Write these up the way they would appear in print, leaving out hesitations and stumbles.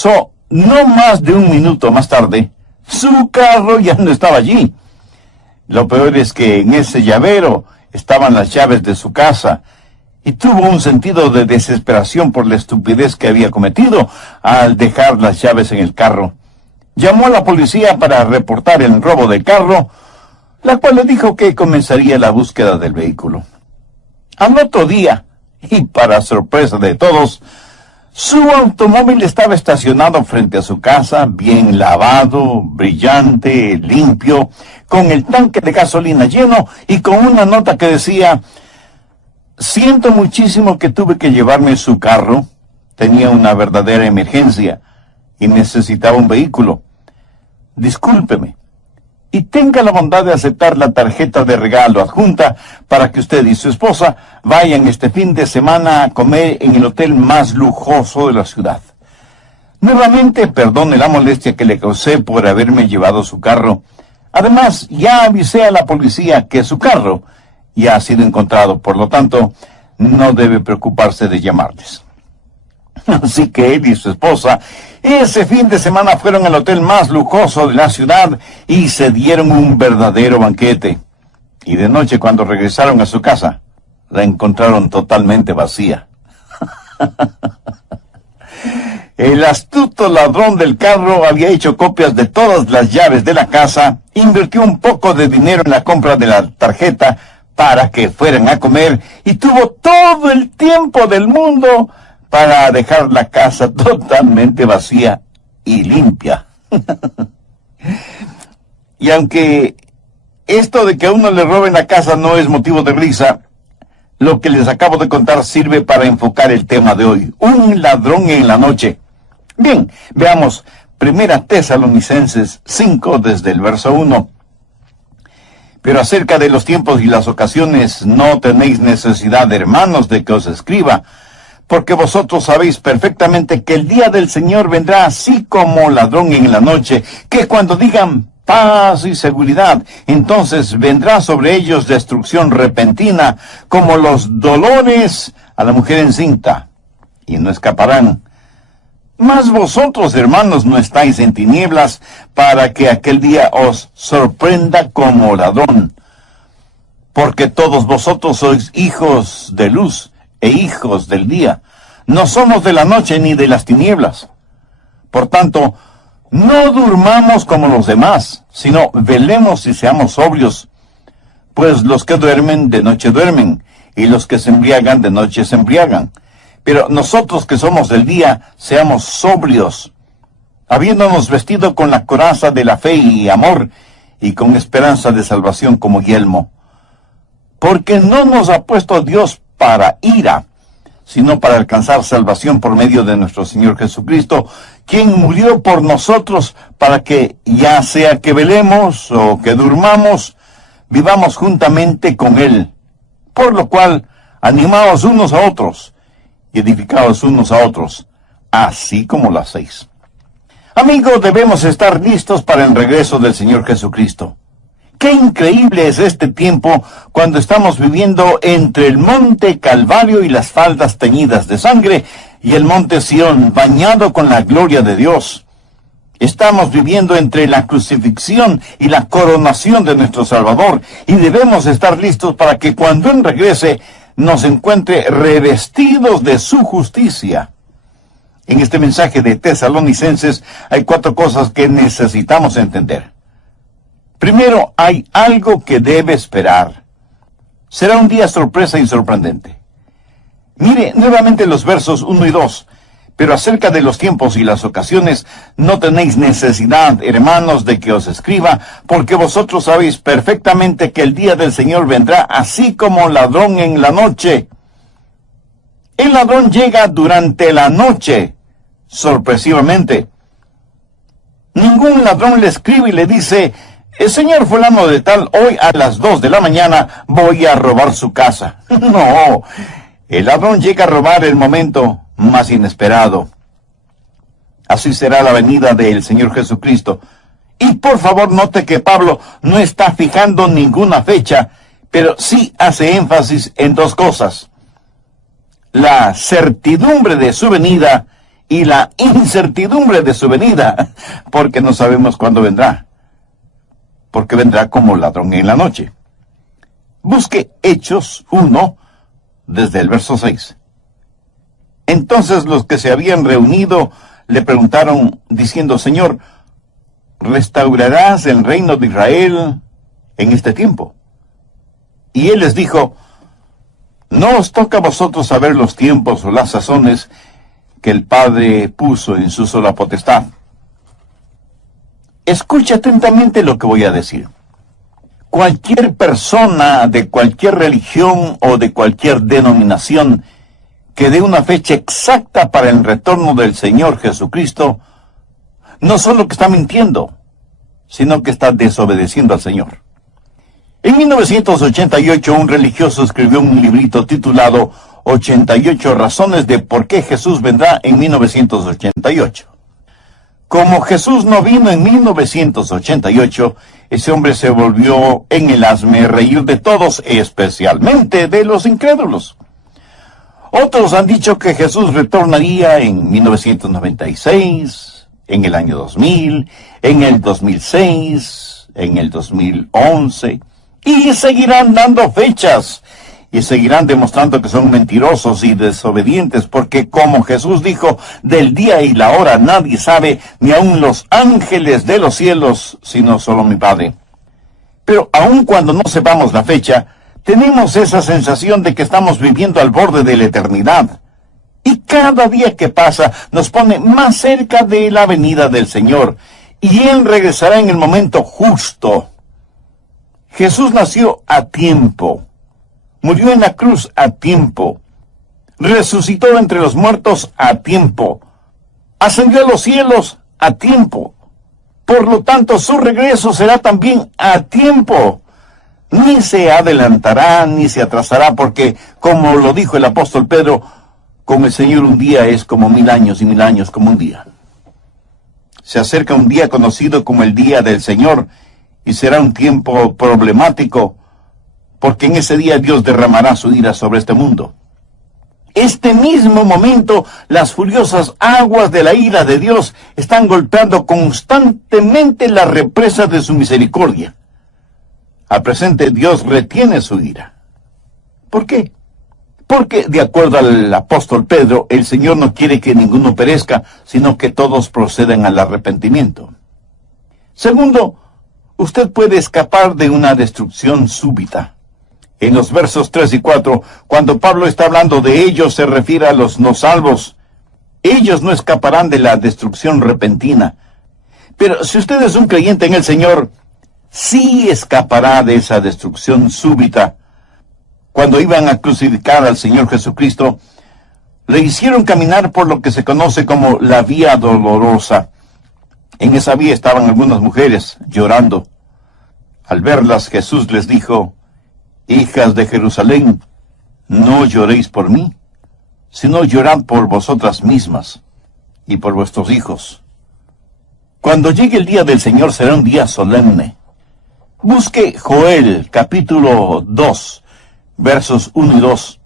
No más de un minuto más tarde, su carro ya no estaba allí. Lo peor es que en ese llavero estaban las llaves de su casa, y tuvo un sentido de desesperación por la estupidez que había cometido al dejar las llaves en el carro. Llamó a la policía para reportar el robo del carro, la cual le dijo que comenzaría la búsqueda del vehículo. Al otro día, y para sorpresa de todos, su automóvil estaba estacionado frente a su casa, bien lavado, brillante, limpio, con el tanque de gasolina lleno y con una nota que decía: siento muchísimo que tuve que llevarme su carro. Tenía una verdadera emergencia y necesitaba un vehículo. Discúlpeme y tenga la bondad de aceptar la tarjeta de regalo adjunta para que usted y su esposa vayan este fin de semana a comer en el hotel más lujoso de la ciudad. Nuevamente, perdone la molestia que le causé por haberme llevado su carro. Además, ya avisé a la policía que su carro ya ha sido encontrado, por lo tanto, no debe preocuparse de llamarles. Así que él y su esposa ese fin de semana fueron al hotel más lujoso de la ciudad y se dieron un verdadero banquete. Y de noche, cuando regresaron a su casa, la encontraron totalmente vacía. El astuto ladrón del carro había hecho copias de todas las llaves de la casa, invirtió un poco de dinero en la compra de la tarjeta para que fueran a comer y tuvo todo el tiempo del mundo para dejar la casa totalmente vacía y limpia. Y aunque esto de que a uno le roben la casa no es motivo de risa, lo que les acabo de contar sirve para enfocar el tema de hoy: un ladrón en la noche. Bien, veamos 1 Tesalonicenses 5 desde el verso 1. Pero acerca de los tiempos y las ocasiones no tenéis necesidad, hermanos, de que os escriba, porque vosotros sabéis perfectamente que el día del Señor vendrá así como ladrón en la noche, que cuando digan paz y seguridad, entonces vendrá sobre ellos destrucción repentina, como los dolores a la mujer encinta, y no escaparán. Mas vosotros, hermanos, no estáis en tinieblas, para que aquel día os sorprenda como ladrón. Porque todos vosotros sois hijos de luz e hijos del día. No somos de la noche ni de las tinieblas. Por tanto, no durmamos como los demás, sino velemos y seamos sobrios. Pues los que duermen, de noche duermen, y los que se embriagan, de noche se embriagan. Pero nosotros que somos del día, seamos sobrios, habiéndonos vestido con la coraza de la fe y amor, y con esperanza de salvación como yelmo. Porque no nos ha puesto Dios para ira, sino para alcanzar salvación por medio de nuestro Señor Jesucristo, quien murió por nosotros, para que, ya sea que velemos o que durmamos, vivamos juntamente con Él. Por lo cual, animaos unos a otros, y edificaos unos a otros, así como lo hacéis. Amigos, debemos estar listos para el regreso del Señor Jesucristo. ¡Qué increíble es este tiempo cuando estamos viviendo entre el monte Calvario y las faldas teñidas de sangre y el monte Sión bañado con la gloria de Dios! Estamos viviendo entre la crucifixión y la coronación de nuestro Salvador, y debemos estar listos para que cuando Él regrese nos encuentre revestidos de su justicia. En este mensaje de Tesalonicenses hay 4 cosas que necesitamos entender. Primero, hay algo que debe esperar. Será un día sorpresa y sorprendente. Mire nuevamente los versos 1 y 2. Pero acerca de los tiempos y las ocasiones, no tenéis necesidad, hermanos, de que os escriba, porque vosotros sabéis perfectamente que el día del Señor vendrá así como ladrón en la noche. El ladrón llega durante la noche, sorpresivamente. Ningún ladrón le escribe y le dice: el señor fulano de tal, hoy a las 2 de la mañana voy a robar su casa. No, el ladrón llega a robar el momento más inesperado. Así será la venida del Señor Jesucristo. Y por favor note que Pablo no está fijando ninguna fecha, pero sí hace énfasis en 2 cosas: la certidumbre de su venida y la incertidumbre de su venida, porque no sabemos cuándo vendrá, porque vendrá como ladrón en la noche. Busque Hechos 1, desde el verso 6. Entonces los que se habían reunido le preguntaron, diciendo, Señor, ¿restaurarás el reino de Israel en este tiempo? Y él les dijo, no os toca a vosotros saber los tiempos o las sazones que el Padre puso en su sola potestad. Escucha atentamente lo que voy a decir. Cualquier persona de cualquier religión o de cualquier denominación que dé una fecha exacta para el retorno del Señor Jesucristo, no solo que está mintiendo, sino que está desobedeciendo al Señor. En 1988, un religioso escribió un librito titulado 88 razones de por qué Jesús vendrá en 1988. Como Jesús no vino en 1988, ese hombre se volvió en el hazmerreír de todos, especialmente de los incrédulos. Otros han dicho que Jesús retornaría en 1996, en el año 2000, en el 2006, en el 2011, y seguirán dando fechas, y seguirán demostrando que son mentirosos y desobedientes, porque como Jesús dijo, del día y la hora nadie sabe, ni aun los ángeles de los cielos, sino solo mi Padre. Pero aun cuando no sepamos la fecha, tenemos esa sensación de que estamos viviendo al borde de la eternidad. Y cada día que pasa nos pone más cerca de la venida del Señor, y Él regresará en el momento justo. Jesús nació a tiempo, murió en la cruz a tiempo, resucitó entre los muertos a tiempo, ascendió a los cielos a tiempo. Por lo tanto, su regreso será también a tiempo. Ni se adelantará ni se atrasará, porque, como lo dijo el apóstol Pedro, con el Señor un día es como 1000 años y 1000 años como un día. Se acerca un día conocido como el día del Señor, y será un tiempo problemático, porque en ese día Dios derramará su ira sobre este mundo. Este mismo momento, las furiosas aguas de la ira de Dios están golpeando constantemente la represa de su misericordia. Al presente, Dios retiene su ira. ¿Por qué? Porque, de acuerdo al apóstol Pedro, el Señor no quiere que ninguno perezca, sino que todos procedan al arrepentimiento. Segundo, usted puede escapar de una destrucción súbita. En los versos 3 y 4, cuando Pablo está hablando de ellos, se refiere a los no salvos. Ellos no escaparán de la destrucción repentina. Pero si usted es un creyente en el Señor, sí escapará de esa destrucción súbita. Cuando iban a crucificar al Señor Jesucristo, le hicieron caminar por lo que se conoce como la vía dolorosa. En esa vía estaban algunas mujeres llorando. Al verlas, Jesús les dijo, hijas de Jerusalén, no lloréis por mí, sino llorad por vosotras mismas y por vuestros hijos. Cuando llegue el día del Señor será un día solemne. Busque Joel, capítulo 2, versos 1 y 2.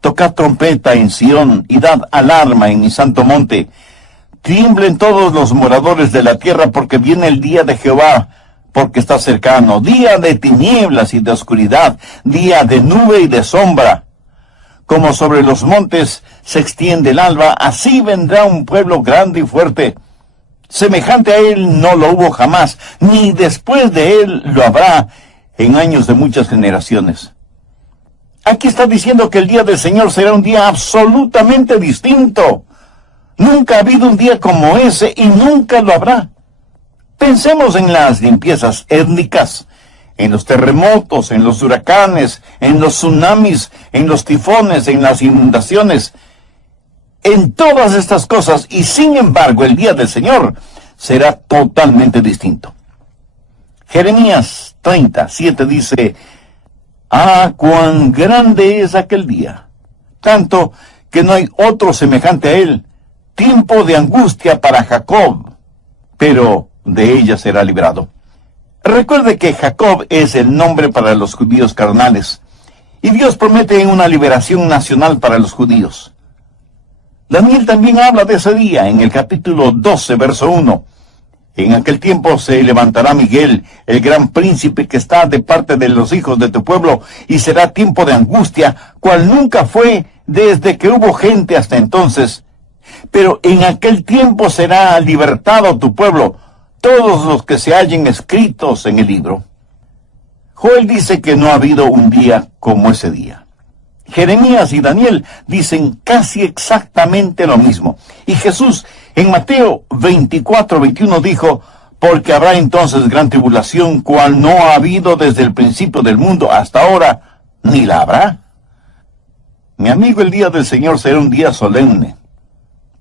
Tocad trompeta en Sión y dad alarma en mi santo monte. Tiemblen todos los moradores de la tierra, porque viene el día de Jehová, porque está cercano. Día de tinieblas y de oscuridad, día de nube y de sombra. Como sobre los montes se extiende el alba, así vendrá un pueblo grande y fuerte. Semejante a él no lo hubo jamás, ni después de él lo habrá en años de muchas generaciones. Aquí está diciendo que el día del Señor será un día absolutamente distinto. Nunca ha habido un día como ese y nunca lo habrá. Pensemos en las limpiezas étnicas, en los terremotos, en los huracanes, en los tsunamis, en los tifones, en las inundaciones, en todas estas cosas, y sin embargo el día del Señor será totalmente distinto. Jeremías 30:7 dice, ¡ah, cuán grande es aquel día! Tanto que no hay otro semejante a él, tiempo de angustia para Jacob, pero de ella será librado. Recuerde que Jacob es el nombre para los judíos carnales, y Dios promete una liberación nacional para los judíos. Daniel también habla de ese día en el capítulo 12, verso 1. En aquel tiempo se levantará Miguel, el gran príncipe que está de parte de los hijos de tu pueblo, y será tiempo de angustia, cual nunca fue desde que hubo gente hasta entonces. Pero en aquel tiempo será libertado tu pueblo, todos los que se hallen escritos en el libro. Joel dice que no ha habido un día como ese día. Jeremías y Daniel dicen casi exactamente lo mismo. Y Jesús en Mateo 24:21 dijo, porque habrá entonces gran tribulación, cual no ha habido desde el principio del mundo hasta ahora, ni la habrá. Mi amigo, el día del Señor será un día solemne.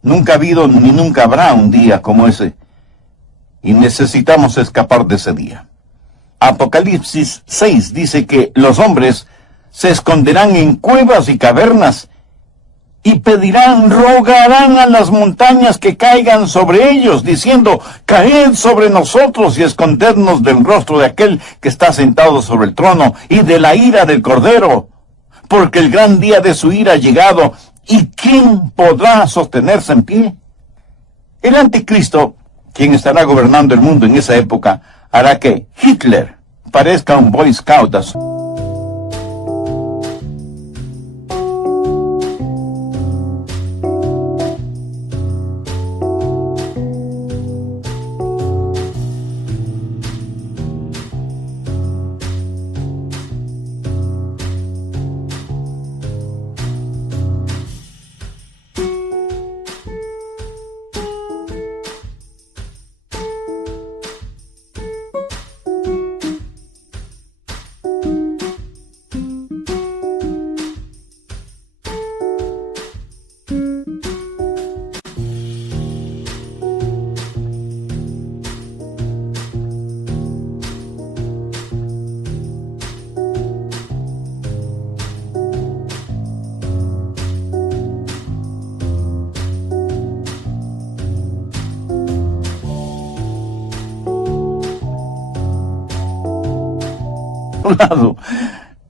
Nunca ha habido ni nunca habrá un día como ese. Y necesitamos escapar de ese día. Apocalipsis 6 dice que los hombres se esconderán en cuevas y cavernas, y pedirán, rogarán a las montañas que caigan sobre ellos, diciendo, caed sobre nosotros y escondednos del rostro de aquel que está sentado sobre el trono, y de la ira del Cordero, porque el gran día de su ira ha llegado, ¿y quién podrá sostenerse en pie? El anticristo, quien estará gobernando el mundo en esa época, hará que Hitler parezca un Boy Scout. Lado.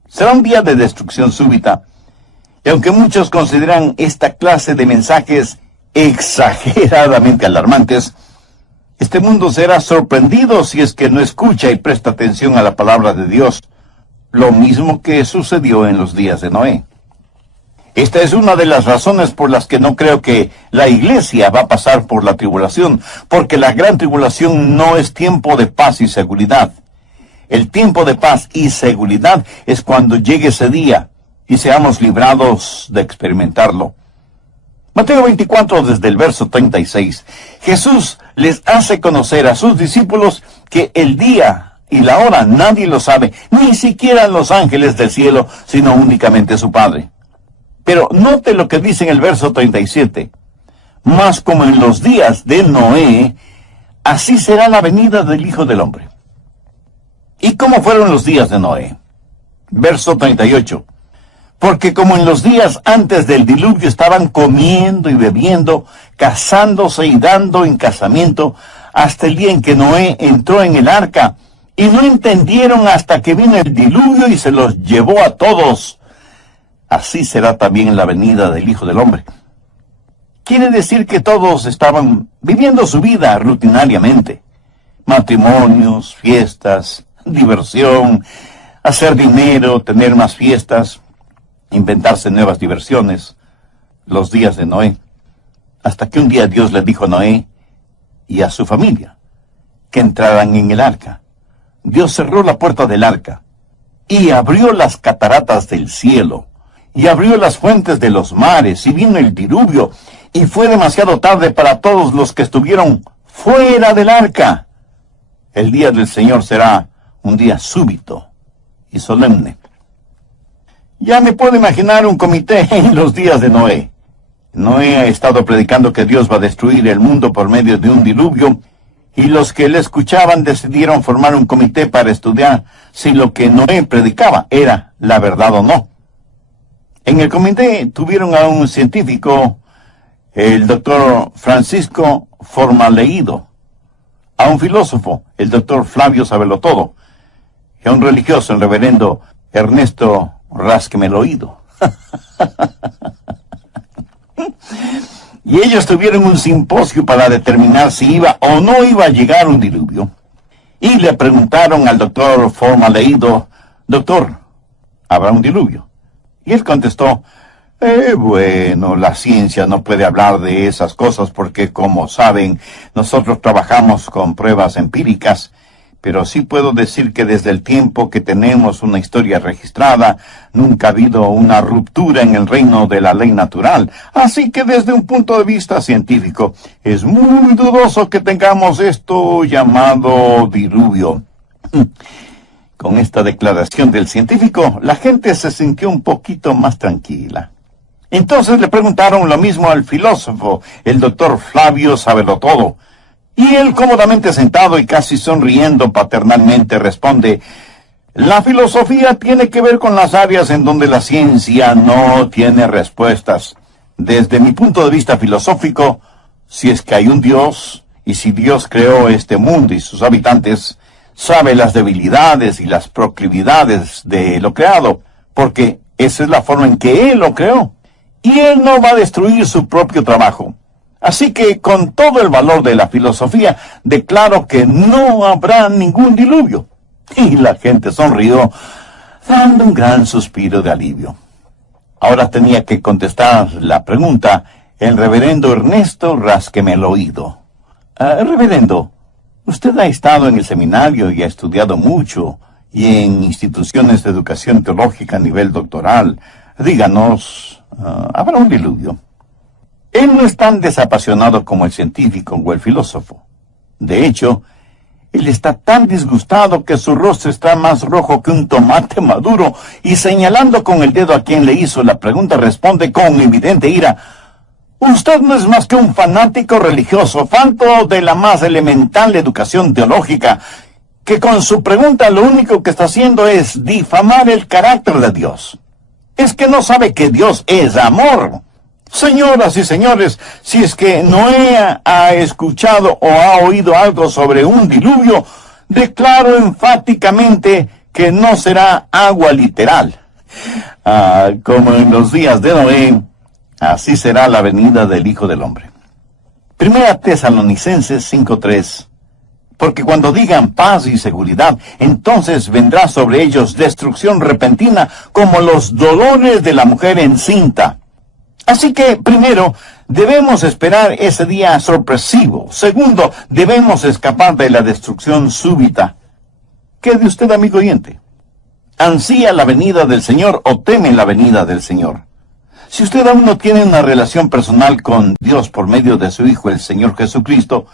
Será un día de destrucción súbita. Y aunque muchos consideran esta clase de mensajes exageradamente alarmantes, este mundo será sorprendido si es que no escucha y presta atención a la palabra de Dios, lo mismo que sucedió en los días de Noé. Esta es una de las razones por las que no creo que la iglesia va a pasar por la tribulación, porque la gran tribulación no es tiempo de paz y seguridad. El tiempo de paz y seguridad es cuando llegue ese día y seamos librados de experimentarlo. Mateo 24, desde el verso 36. Jesús les hace conocer a sus discípulos que el día y la hora nadie lo sabe, ni siquiera los ángeles del cielo, sino únicamente su Padre. Pero note lo que dice en el verso 37. Mas como en los días de Noé, así será la venida del Hijo del Hombre. ¿Y cómo fueron los días de Noé? Verso 38. Porque como en los días antes del diluvio estaban comiendo y bebiendo, casándose y dando en casamiento, hasta el día en que Noé entró en el arca, y no entendieron hasta que vino el diluvio y se los llevó a todos. Así será también en la venida del Hijo del Hombre. Quiere decir que todos estaban viviendo su vida rutinariamente. Matrimonios, fiestas, diversión, hacer dinero, tener más fiestas, inventarse nuevas diversiones, los días de Noé. Hasta que un día Dios le dijo a Noé y a su familia que entraran en el arca. Dios cerró la puerta del arca y abrió las cataratas del cielo y abrió las fuentes de los mares y vino el diluvio y fue demasiado tarde para todos los que estuvieron fuera del arca. El día del Señor será un día súbito y solemne. Ya me puedo imaginar un comité en los días de Noé. Noé ha estado predicando que Dios va a destruir el mundo por medio de un diluvio, y los que le escuchaban decidieron formar un comité para estudiar si lo que Noé predicaba era la verdad o no. En el comité tuvieron a un científico, el doctor Francisco Formaleído, a un filósofo, el doctor Flavio Sabelotodo, y a un religioso, el reverendo Ernesto Rásqueme el Oído. y ellos tuvieron un simposio para determinar si iba o no iba a llegar un diluvio. Y le preguntaron al doctor Formaleido: doctor, ¿habrá un diluvio? Y él contestó: bueno, la ciencia no puede hablar de esas cosas porque, como saben, nosotros trabajamos con pruebas empíricas, pero sí puedo decir que desde el tiempo que tenemos una historia registrada, nunca ha habido una ruptura en el reino de la ley natural. Así que desde un punto de vista científico, es muy dudoso que tengamos esto llamado diluvio. Con esta declaración del científico, la gente se sintió un poquito más tranquila. Entonces le preguntaron lo mismo al filósofo, el doctor Flavio Sabelotodo. Y él, cómodamente sentado y casi sonriendo paternalmente, responde: la filosofía tiene que ver con las áreas en donde la ciencia no tiene respuestas. Desde mi punto de vista filosófico, si es que hay un Dios, y si Dios creó este mundo y sus habitantes, sabe las debilidades y las proclividades de lo creado, porque esa es la forma en que Él lo creó. Y Él no va a destruir su propio trabajo. Así que, con todo el valor de la filosofía, declaro que no habrá ningún diluvio. Y la gente sonrió, dando un gran suspiro de alivio. Ahora tenía que contestar la pregunta el reverendo Ernesto Rásqueme el oído. Reverendo, usted ha estado en el seminario y ha estudiado mucho, y en instituciones de educación teológica a nivel doctoral. Díganos, ¿habrá un diluvio? Él no es tan desapasionado como el científico o el filósofo. De hecho, él está tan disgustado que su rostro está más rojo que un tomate maduro, y señalando con el dedo a quien le hizo la pregunta, responde con evidente ira: usted no es más que un fanático religioso, falto de la más elemental educación teológica, que con su pregunta lo único que está haciendo es difamar el carácter de Dios. Es que no sabe que Dios es amor. Señoras y señores, si es que Noé ha escuchado o ha oído algo sobre un diluvio, declaro enfáticamente que no será agua literal. Como en los días de Noé, así será la venida del Hijo del Hombre. Primera Tesalonicenses 5:3. Porque cuando digan paz y seguridad, entonces vendrá sobre ellos destrucción repentina como los dolores de la mujer encinta. Así que, primero, debemos esperar ese día sorpresivo. Segundo, debemos escapar de la destrucción súbita. ¿Qué de usted, amigo oyente? ¿Ansía la venida del Señor o teme la venida del Señor? Si usted aún no tiene una relación personal con Dios por medio de su Hijo, el Señor Jesucristo,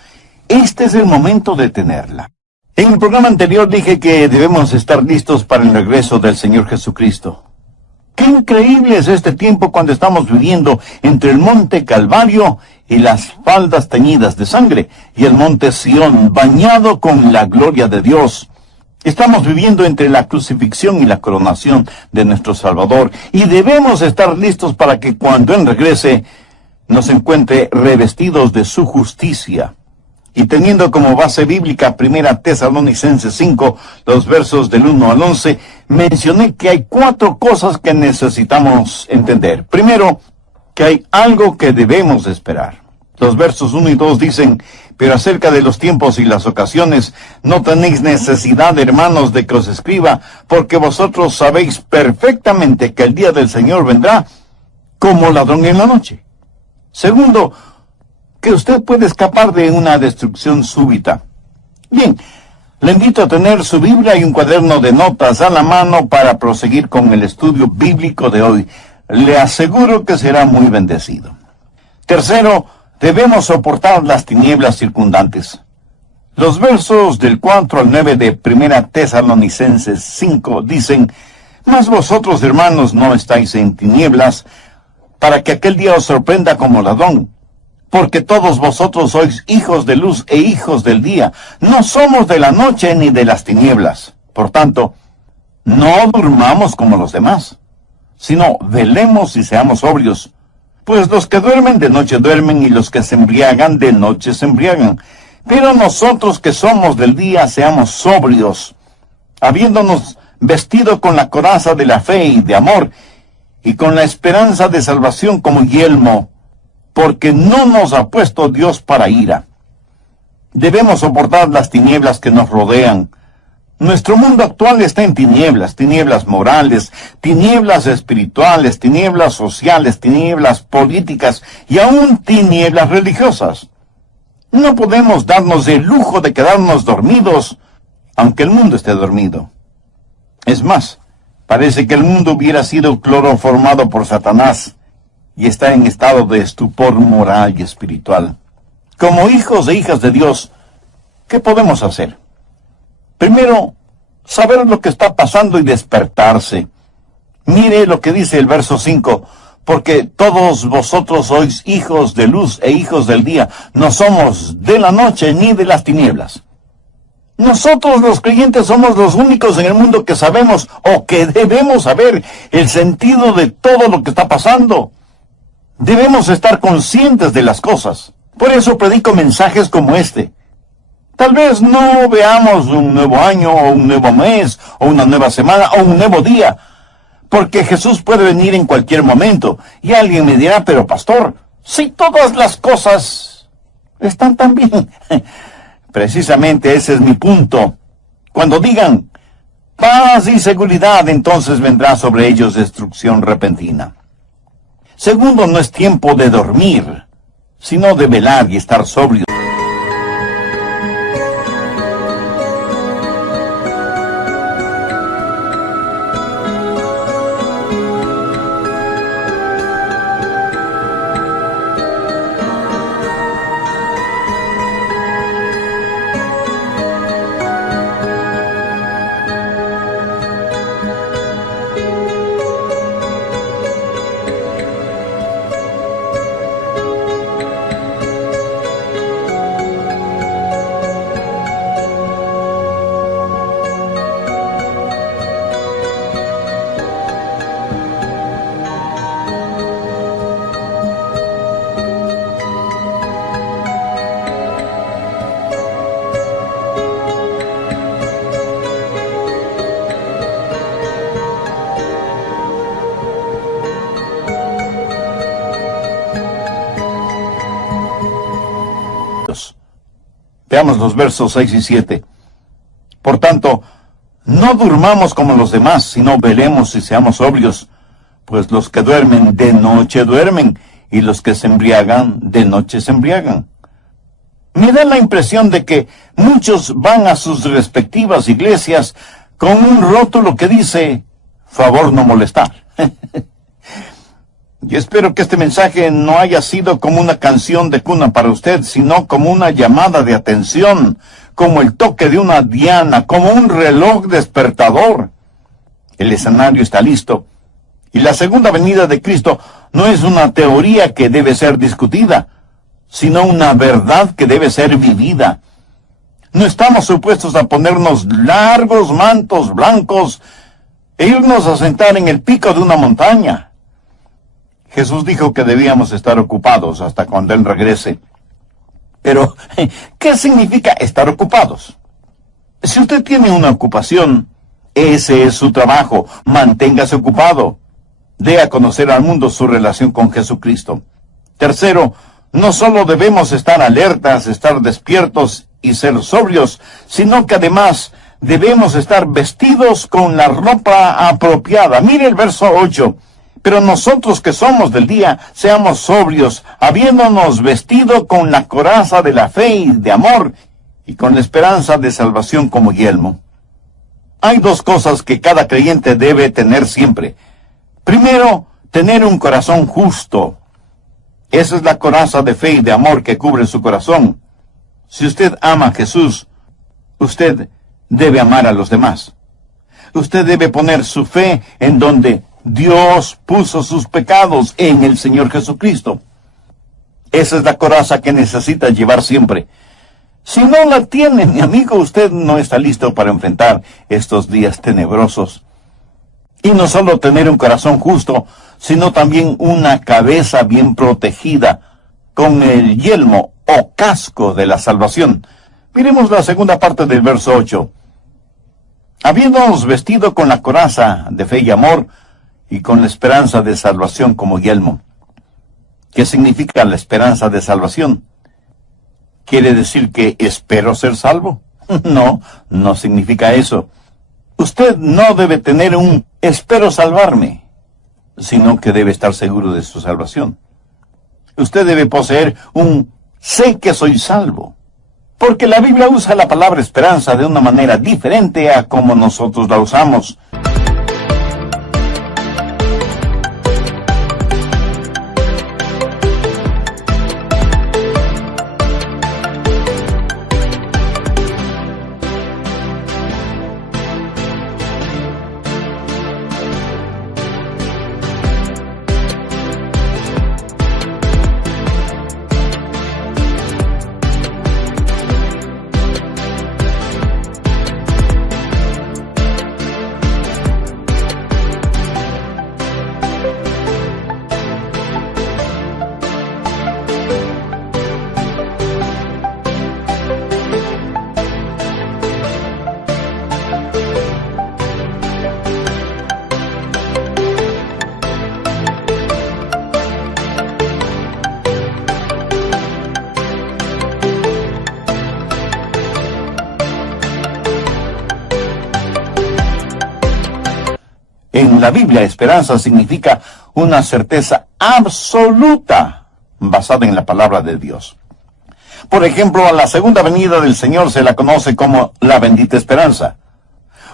este es el momento de tenerla. En el programa anterior dije que debemos estar listos para el regreso del Señor Jesucristo. ¡Qué increíble es este tiempo cuando estamos viviendo entre el monte Calvario y las faldas teñidas de sangre, y el monte Sión bañado con la gloria de Dios! Estamos viviendo entre la crucifixión y la coronación de nuestro Salvador, y debemos estar listos para que cuando Él regrese nos encuentre revestidos de su justicia. Y teniendo como base bíblica Primera Tesalonicenses 5, los versos del 1 al 11, mencioné que hay 4 cosas que necesitamos entender. Primero, que hay algo que debemos esperar. Los versos 1 y 2 dicen: pero acerca de los tiempos y las ocasiones, no tenéis necesidad, hermanos, de que os escriba, porque vosotros sabéis perfectamente que el día del Señor vendrá como ladrón en la noche. Segundo, que usted puede escapar de una destrucción súbita. Bien, le invito a tener su Biblia y un cuaderno de notas a la mano para proseguir con el estudio bíblico de hoy. Le aseguro que será muy bendecido. Tercero, debemos soportar las tinieblas circundantes. Los versos del 4 al 9 de Primera Tesalonicenses 5 dicen: mas vosotros, hermanos, no estáis en tinieblas, para que aquel día os sorprenda como ladrón. Porque todos vosotros sois hijos de luz e hijos del día. No somos de la noche ni de las tinieblas. Por tanto, no durmamos como los demás, sino velemos y seamos sobrios. Pues los que duermen de noche duermen, y los que se embriagan de noche se embriagan. Pero nosotros que somos del día, seamos sobrios, habiéndonos vestido con la coraza de la fe y de amor, y con la esperanza de salvación como yelmo, porque no nos ha puesto Dios para ira. Debemos soportar las tinieblas que nos rodean. Nuestro mundo actual está en tinieblas, tinieblas morales, tinieblas espirituales, tinieblas sociales, tinieblas políticas y aún tinieblas religiosas. No podemos darnos el lujo de quedarnos dormidos, aunque el mundo esté dormido. Es más, parece que el mundo hubiera sido cloroformado por Satanás y está en estado de estupor moral y espiritual. Como hijos e hijas de Dios, ¿qué podemos hacer? Primero, saber lo que está pasando y despertarse. Mire lo que dice el verso 5, porque todos vosotros sois hijos de luz e hijos del día, no somos de la noche ni de las tinieblas. Nosotros los creyentes somos los únicos en el mundo que sabemos o que debemos saber el sentido de todo lo que está pasando. Debemos estar conscientes de las cosas. Por eso predico mensajes como este. Tal vez no veamos un nuevo año, o un nuevo mes, o una nueva semana, o un nuevo día, porque Jesús puede venir en cualquier momento. Y alguien me dirá, pero pastor, si todas las cosas están tan bien. Precisamente ese es mi punto. Cuando digan paz y seguridad, entonces vendrá sobre ellos destrucción repentina. Segundo, no es tiempo de dormir, sino de velar y estar sobrio. Veamos los versos 6 y 7. Por tanto, no durmamos como los demás, sino velemos y seamos sobrios, pues los que duermen de noche duermen, y los que se embriagan de noche se embriagan. Me da la impresión de que muchos van a sus respectivas iglesias con un rótulo que dice, favor no molestar. Y espero que este mensaje no haya sido como una canción de cuna para usted, sino como una llamada de atención, como el toque de una diana, como un reloj despertador. El escenario está listo, y la segunda venida de Cristo no es una teoría que debe ser discutida, sino una verdad que debe ser vivida. No estamos supuestos a ponernos largos mantos blancos e irnos a sentar en el pico de una montaña. Jesús dijo que debíamos estar ocupados hasta cuando Él regrese. Pero, ¿qué significa estar ocupados? Si usted tiene una ocupación, ese es su trabajo. Manténgase ocupado. Dé a conocer al mundo su relación con Jesucristo. Tercero, no solo debemos estar alertas, estar despiertos y ser sobrios, sino que además debemos estar vestidos con la ropa apropiada. Mire el verso 8. Pero nosotros que somos del día, seamos sobrios, habiéndonos vestido con la coraza de la fe y de amor, y con la esperanza de salvación como yelmo. Hay dos cosas que cada creyente debe tener siempre. Primero, tener un corazón justo. Esa es la coraza de fe y de amor que cubre su corazón. Si usted ama a Jesús, usted debe amar a los demás. Usted debe poner su fe en donde Dios puso sus pecados, en el Señor Jesucristo. Esa es la coraza que necesita llevar siempre. Si no la tiene, mi amigo, usted no está listo para enfrentar estos días tenebrosos. Y no solo tener un corazón justo, sino también una cabeza bien protegida, con el yelmo o casco de la salvación. Miremos la segunda parte del verso 8. Habiéndonos vestido con la coraza de fe y amor, y con la esperanza de salvación como yelmo. ¿Qué significa la esperanza de salvación? ¿Quiere decir que espero ser salvo? No, no significa eso. Usted no debe tener un espero salvarme, sino que debe estar seguro de su salvación. Usted debe poseer un sé que soy salvo, porque la Biblia usa la palabra esperanza de una manera diferente a como nosotros la usamos. En la Biblia, esperanza significa una certeza absoluta basada en la palabra de Dios. Por ejemplo, a la segunda venida del Señor se la conoce como la bendita esperanza.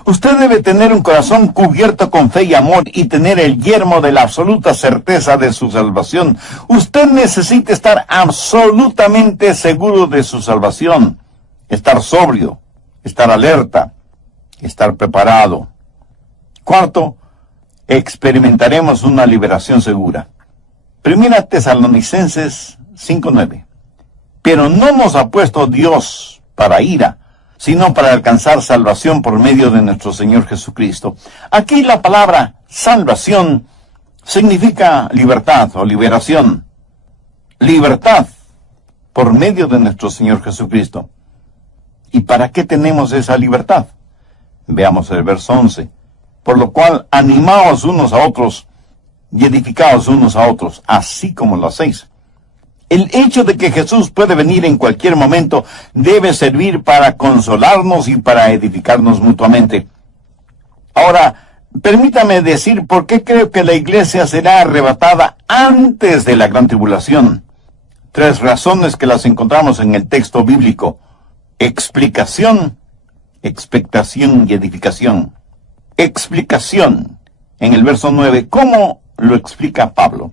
Usted debe tener un corazón cubierto con fe y amor y tener el yermo de la absoluta certeza de su salvación. Usted necesita estar absolutamente seguro de su salvación, estar sobrio, estar alerta, estar preparado. Cuarto, experimentaremos una liberación segura. Primera Tesalonicenses 5:9. Pero no nos ha puesto Dios para ira, sino para alcanzar salvación por medio de nuestro Señor Jesucristo. Aquí la palabra salvación significa libertad o liberación. Libertad por medio de nuestro Señor Jesucristo. ¿Y para qué tenemos esa libertad? Veamos el verso 11. Por lo cual, animaos unos a otros y edificaos unos a otros, así como lo hacéis. El hecho de que Jesús puede venir en cualquier momento debe servir para consolarnos y para edificarnos mutuamente. Ahora, permítame decir por qué creo que la iglesia será arrebatada antes de la gran tribulación. 3 razones que las encontramos en el texto bíblico: explicación, expectación y edificación. Explicación, en el verso 9, ¿cómo lo explica Pablo?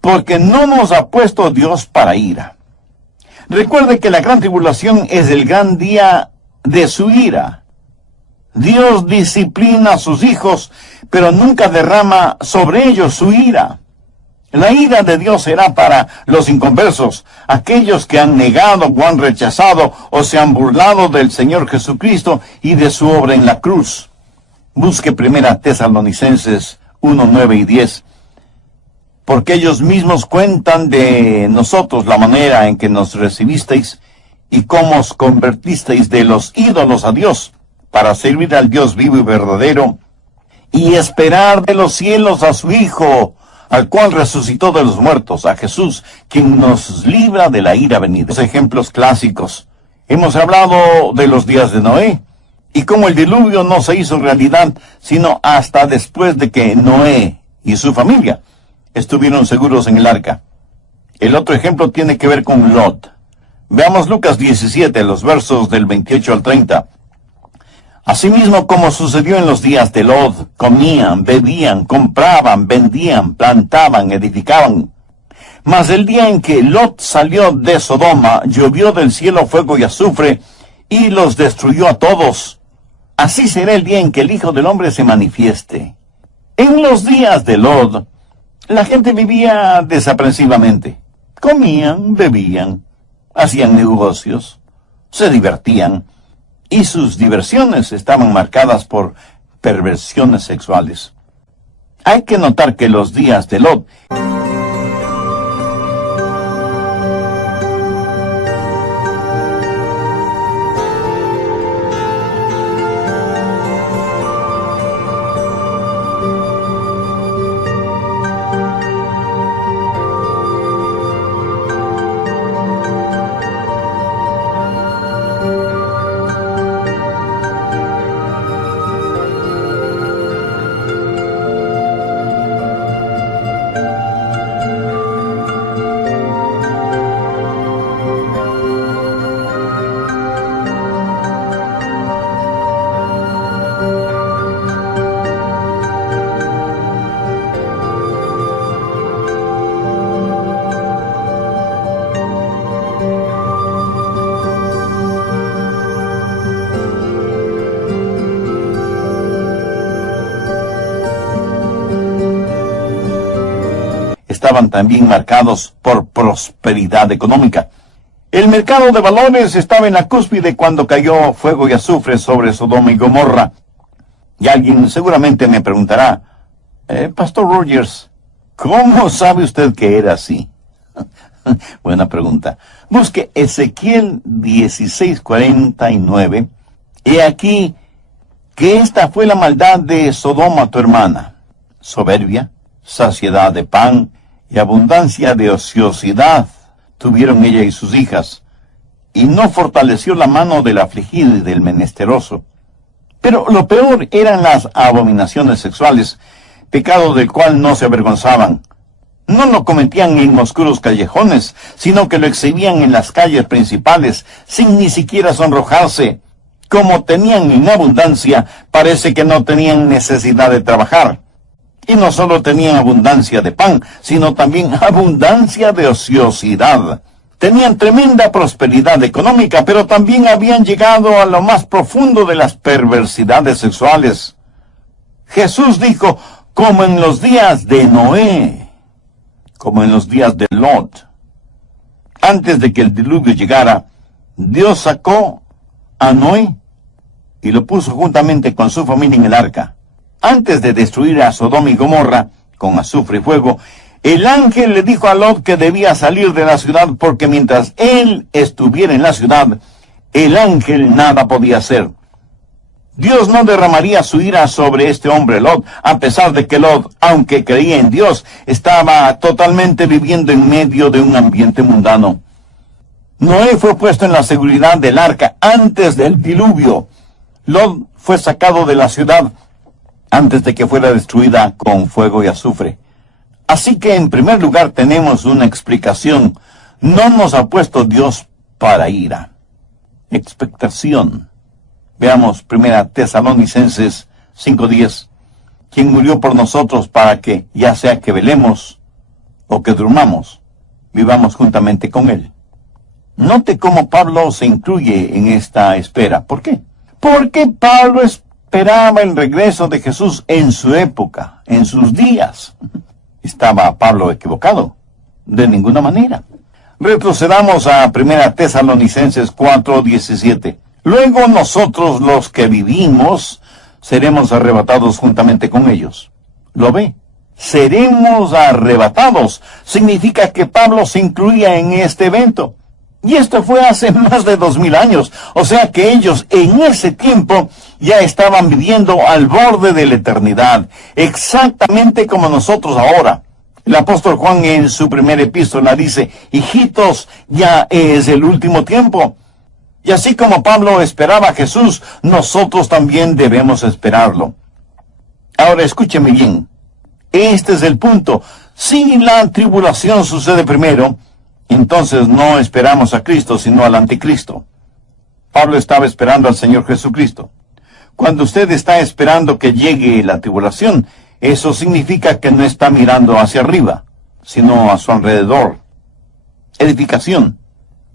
Porque no nos ha puesto Dios para ira. Recuerde que la gran tribulación es el gran día de su ira. Dios disciplina a sus hijos, pero nunca derrama sobre ellos su ira. La ira de Dios será para los inconversos, aquellos que han negado o han rechazado o se han burlado del Señor Jesucristo y de su obra en la cruz. Busque Primera Tesalonicenses 1, 9 y 10. Porque ellos mismos cuentan de nosotros la manera en que nos recibisteis y cómo os convertisteis de los ídolos a Dios, para servir al Dios vivo y verdadero, y esperar de los cielos a su Hijo, al cual resucitó de los muertos, a Jesús, quien nos libra de la ira venida. Los ejemplos clásicos. Hemos hablado de los días de Noé, y cómo el diluvio no se hizo realidad, sino hasta después de que Noé y su familia estuvieron seguros en el arca. El otro ejemplo tiene que ver con Lot. Veamos Lucas 17, los versos del 28 al 30. Asimismo, como sucedió en los días de Lot, comían, bebían, compraban, vendían, plantaban, edificaban. Mas el día en que Lot salió de Sodoma, llovió del cielo fuego y azufre, y los destruyó a todos. Así será el día en que el Hijo del Hombre se manifieste. En los días de Lot, la gente vivía desaprensivamente. Comían, bebían, hacían negocios, se divertían, y sus diversiones estaban marcadas por perversiones sexuales. Hay que notar que los días de Lot estaban también marcados por prosperidad económica. El mercado de valores estaba en la cúspide cuando cayó fuego y azufre sobre Sodoma y Gomorra. Y alguien seguramente me preguntará, Pastor Rogers, ¿cómo sabe usted que era así? Buena pregunta. Busque Ezequiel 16:49. He aquí que esta fue la maldad de Sodoma tu hermana: soberbia, saciedad de pan y abundancia de ociosidad tuvieron ella y sus hijas, y no fortaleció la mano del afligido y del menesteroso. Pero lo peor eran las abominaciones sexuales, pecado del cual no se avergonzaban. No lo cometían en oscuros callejones, sino que lo exhibían en las calles principales, sin ni siquiera sonrojarse. Como tenían en abundancia, parece que no tenían necesidad de trabajar. Y no solo tenían abundancia de pan, sino también abundancia de ociosidad. Tenían tremenda prosperidad económica, pero también habían llegado a lo más profundo de las perversidades sexuales. Jesús dijo, como en los días de Noé, como en los días de Lot. Antes de que el diluvio llegara, Dios sacó a Noé y lo puso juntamente con su familia en el arca. Antes de destruir a Sodoma y Gomorra con azufre y fuego, el ángel le dijo a Lot que debía salir de la ciudad porque mientras él estuviera en la ciudad, el ángel nada podía hacer. Dios no derramaría su ira sobre este hombre Lot, a pesar de que Lot, aunque creía en Dios, estaba totalmente viviendo en medio de un ambiente mundano. Noé fue puesto en la seguridad del arca antes del diluvio. Lot fue sacado de la ciudad antes de que fuera destruida con fuego y azufre. Así que en primer lugar tenemos una explicación. No nos ha puesto Dios para ira. Expectación. Veamos 1 Tesalonicenses 5:10. Quien murió por nosotros para que, ya sea que velemos o que durmamos, vivamos juntamente con Él. Note cómo Pablo se incluye en esta espera. ¿Por qué? Porque Pablo esperaba el regreso de Jesús en su época, en sus días. ¿Estaba Pablo equivocado? De ninguna manera. Retrocedamos a 1 Tesalonicenses 4:17. Luego nosotros los que vivimos seremos arrebatados juntamente con ellos. ¿Lo ve? Seremos arrebatados. Significa que Pablo se incluía en este evento. Y esto fue hace más de 2000 años. O sea que ellos en ese tiempo ya estaban viviendo al borde de la eternidad. Exactamente como nosotros ahora. El apóstol Juan en su primera epístola dice, hijitos, ya es el último tiempo. Y así como Pablo esperaba a Jesús, nosotros también debemos esperarlo. Ahora escúcheme bien. Este es el punto. Si la tribulación sucede primero, entonces no esperamos a Cristo, sino al anticristo. Pablo estaba esperando al Señor Jesucristo. Cuando usted está esperando que llegue la tribulación, eso significa que no está mirando hacia arriba, sino a su alrededor. Edificación.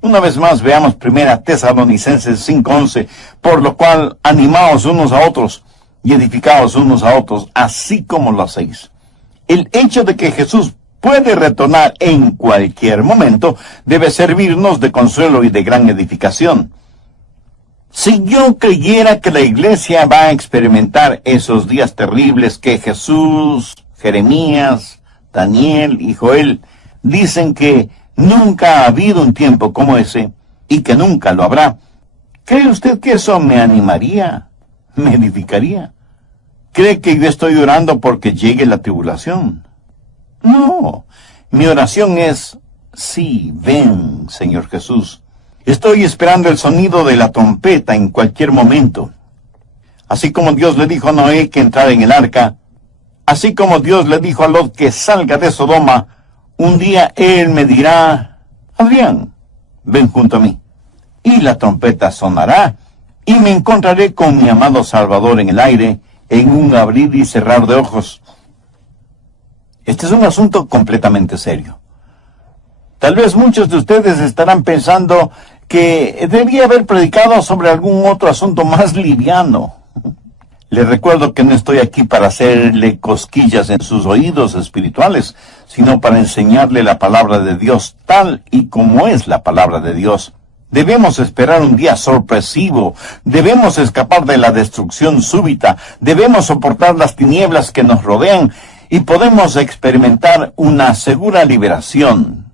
Una vez más veamos 1 Tesalonicenses 5:11, por lo cual animaos unos a otros y edificaos unos a otros, así como lo hacéis. El hecho de que Jesús puede retornar en cualquier momento debe servirnos de consuelo y de gran edificación. Si yo creyera que la iglesia va a experimentar esos días terribles que Jesús, Jeremías, Daniel y Joel dicen que nunca ha habido un tiempo como ese y que nunca lo habrá, ¿cree usted que eso me animaría? ¿Me edificaría? ¿Cree que yo estoy orando porque llegue la tribulación? No, mi oración es, sí, ven, Señor Jesús. Estoy esperando el sonido de la trompeta en cualquier momento. Así como Dios le dijo a Noé que entrara en el arca, así como Dios le dijo a Lot que salga de Sodoma, un día Él me dirá, Adrián, ven junto a mí. Y la trompeta sonará, y me encontraré con mi amado Salvador en el aire, en un abrir y cerrar de ojos. Este es un asunto completamente serio. Tal vez muchos de ustedes estarán pensando que debía haber predicado sobre algún otro asunto más liviano. Le recuerdo que no estoy aquí para hacerle cosquillas en sus oídos espirituales, sino para enseñarle la palabra de Dios tal y como es la palabra de Dios. Debemos esperar un día sorpresivo, debemos escapar de la destrucción súbita, debemos soportar las tinieblas que nos rodean y podemos experimentar una segura liberación.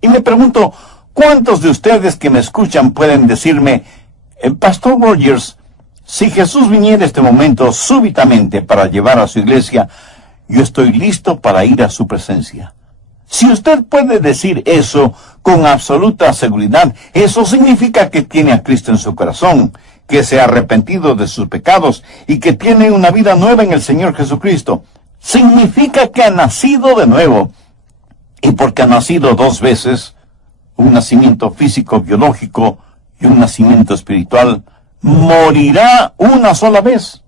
Y me pregunto, ¿cuántos de ustedes que me escuchan pueden decirme, Pastor Rogers, si Jesús viniera este momento súbitamente para llevar a su iglesia, yo estoy listo para ir a su presencia? Si usted puede decir eso con absoluta seguridad, eso significa que tiene a Cristo en su corazón, que se ha arrepentido de sus pecados y que tiene una vida nueva en el Señor Jesucristo. Significa que ha nacido de nuevo. Y porque ha nacido dos veces, un nacimiento físico, biológico y un nacimiento espiritual, morirá una sola vez.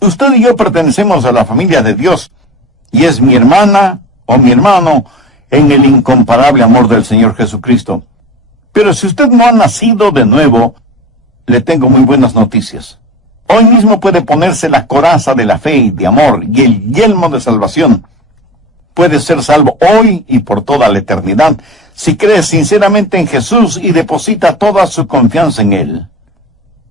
Usted y yo pertenecemos a la familia de Dios, y es mi hermana o mi hermano en el incomparable amor del Señor Jesucristo. Pero si usted no ha nacido de nuevo, le tengo muy buenas noticias. Hoy mismo puede ponerse la coraza de la fe y de amor y el yelmo de salvación. Puede ser salvo hoy y por toda la eternidad si cree sinceramente en Jesús y deposita toda su confianza en Él.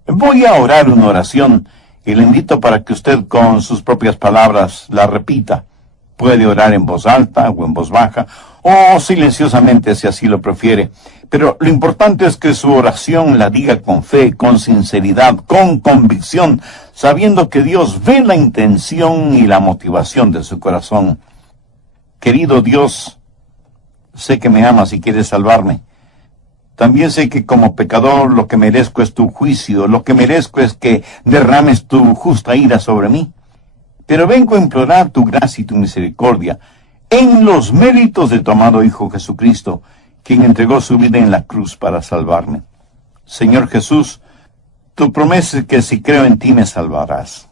Voy a orar una oración y le invito para que usted con sus propias palabras la repita. Puede orar en voz alta o en voz baja, o silenciosamente si así lo prefiere. Pero lo importante es que su oración la diga con fe, con sinceridad, con convicción, sabiendo que Dios ve la intención y la motivación de su corazón. Querido Dios, sé que me amas y quieres salvarme. También sé que como pecador lo que merezco es tu juicio, lo que merezco es que derrames tu justa ira sobre mí. Pero vengo a implorar tu gracia y tu misericordia en los méritos de tu amado Hijo Jesucristo, quien entregó su vida en la cruz para salvarme. Señor Jesús, tu promesa es que si creo en ti me salvarás.